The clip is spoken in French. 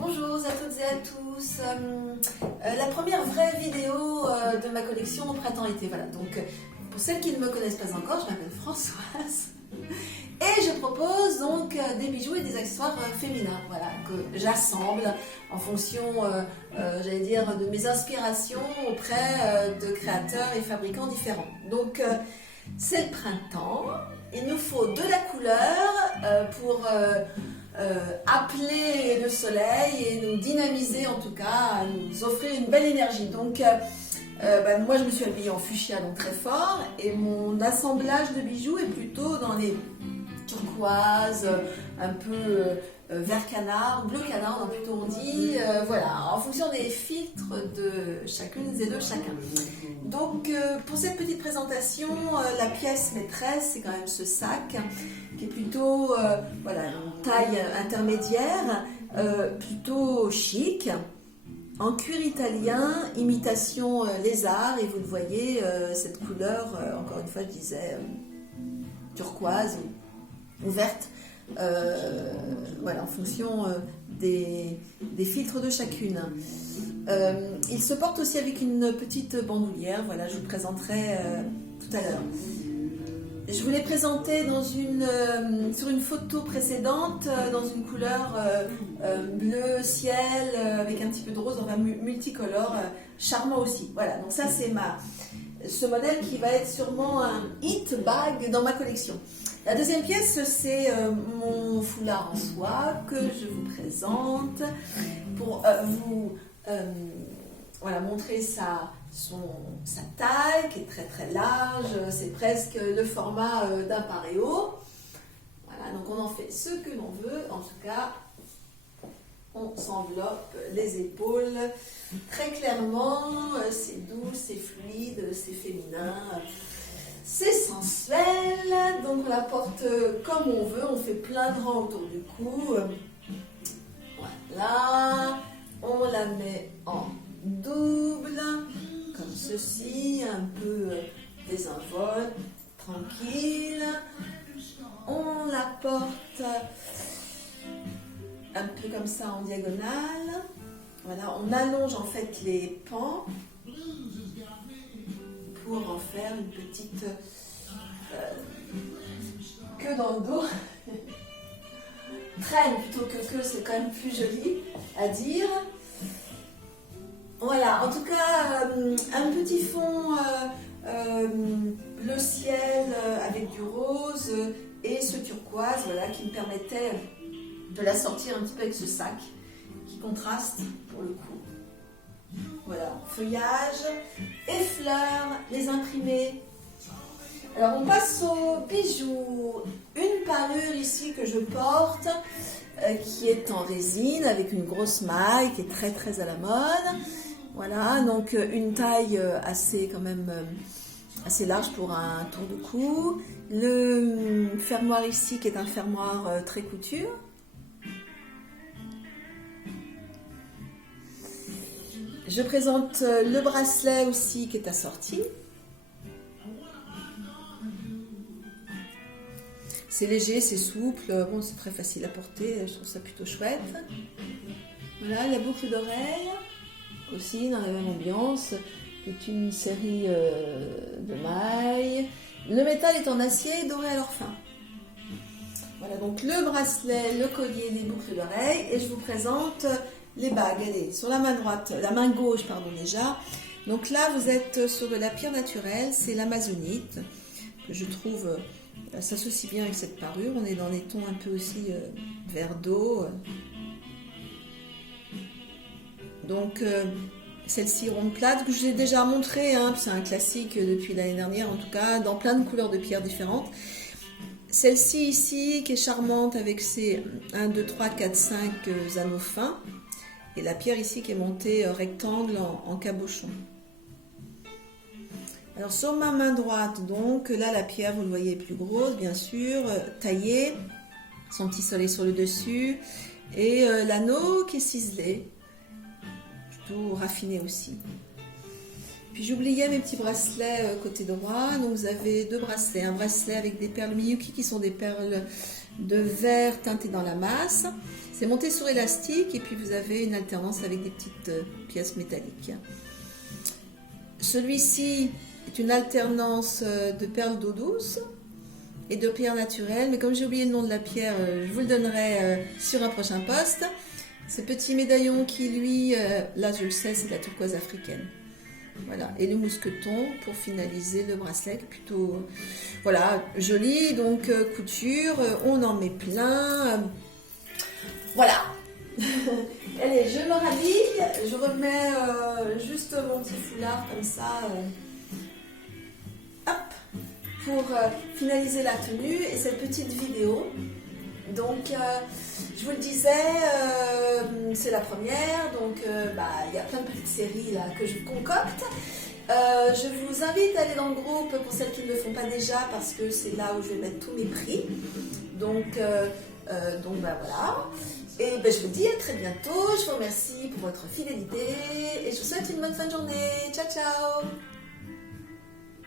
Bonjour à toutes et à tous. La première vraie vidéo de ma collection au printemps-été. Voilà, donc pour celles qui ne me connaissent pas encore, je m'appelle Françoise et je propose donc des bijoux et des accessoires féminins, voilà, que j'assemble en fonction, j'allais dire, de mes inspirations auprès de créateurs et fabricants différents. Donc c'est le printemps, il nous faut de la couleur pour appeler le soleil et nous dynamiser, en tout cas, nous offrir une belle énergie. Donc moi je me suis habillée en fuchsia, donc très fort, et mon assemblage de bijoux est plutôt dans les turquoises, un peu vert canard, bleu canard, plutôt on dit, voilà, en fonction des filtres de chacune et de chacun. Donc pour cette petite présentation, la pièce maîtresse, c'est quand même ce sac, qui est plutôt, voilà, une taille intermédiaire, plutôt chic, en cuir italien, imitation lézard, et vous le voyez, cette couleur, encore une fois je disais, turquoise ou verte, voilà, en fonction des filtres de chacune. Il se porte aussi avec une petite bandoulière, voilà, je vous le présenterai tout à l'heure. Je vous l'ai présenté sur une photo précédente, dans une couleur bleu ciel, avec un petit peu de rose, enfin multicolore, charmant aussi. Voilà, donc ça c'est ce modèle qui va être sûrement un hit bag dans ma collection. La deuxième pièce, c'est mon foulard en soie que je vous présente pour vous voilà, montrer sa taille qui est très très large, c'est presque le format d'un pareo. Voilà, donc on en fait ce que l'on veut, en tout cas on s'enveloppe les épaules très clairement, c'est doux, c'est fluide, c'est féminin, c'est sensuel, donc on la porte comme on veut, on fait plein de rangs autour du cou, voilà, on la met en double, comme ceci, un peu désinvolte, tranquille. On la porte un peu comme ça en diagonale. Voilà, on allonge en fait les pans pour en faire une petite queue dans le dos. Traîne plutôt que queue, c'est quand même plus joli à dire. Voilà, en tout cas, un petit fond bleu ciel avec du rose et ce turquoise, voilà, qui me permettait de la sortir un petit peu avec ce sac qui contraste pour le coup. Voilà, feuillage et fleurs, les imprimés. Alors on passe aux bijoux. Une parure ici que je porte, qui est en résine avec une grosse maille, qui est très très à la mode. Voilà, donc une taille assez quand même assez large pour un tour de cou. Le fermoir ici qui est un fermoir très couture. Je présente le bracelet aussi qui est assorti. C'est léger, c'est souple, bon, c'est très facile à porter, je trouve ça plutôt chouette. Voilà, la boucle d'oreille. Aussi dans la même ambiance, c'est une série de mailles. Le métal est en acier doré à leur fin. Voilà, donc le bracelet, le collier, les boucles d'oreilles, et je vous présente les bagues. Allez, sur la main droite, la main gauche, pardon, déjà. Donc là, vous êtes sur de la pierre naturelle, c'est l'amazonite, que je trouve s'associe bien avec cette parure. On est dans les tons un peu aussi vert d'eau. Donc celle-ci ronde plate que je vous ai déjà montré, hein, c'est un classique depuis l'année dernière en tout cas, dans plein de couleurs de pierre différentes. Celle-ci ici qui est charmante avec ses 1, 2, 3, 4, 5 anneaux fins, et la pierre ici qui est montée rectangle en cabochon. Alors sur ma main droite, donc là la pierre vous le voyez est plus grosse bien sûr, taillée, son petit soleil sur le dessus, et l'anneau qui est ciselé, raffiné aussi. Puis j'oubliais mes petits bracelets côté droit, donc vous avez deux bracelets, un bracelet avec des perles Miyuki qui sont des perles de vert teinté dans la masse. C'est monté sur élastique et puis vous avez une alternance avec des petites pièces métalliques. Celui-ci est une alternance de perles d'eau douce et de pierre naturelle, mais comme j'ai oublié le nom de la pierre, je vous le donnerai sur un prochain post. Ce petit médaillon qui lui, là je le sais, c'est de la turquoise africaine. Voilà, et le mousqueton pour finaliser le bracelet, plutôt voilà, joli. Donc couture, on en met plein. Voilà. Allez, je me rhabille, je remets juste mon petit foulard comme ça, hop, pour finaliser la tenue et cette petite vidéo. Donc, je vous le disais, c'est la première, donc il y a plein de petites séries là, que je concocte. Je vous invite à aller dans le groupe pour celles qui ne le font pas déjà, parce que c'est là où je vais mettre tous mes prix. Donc voilà. Et je vous dis à très bientôt. Je vous remercie pour votre fidélité et je vous souhaite une bonne fin de journée. Ciao, ciao!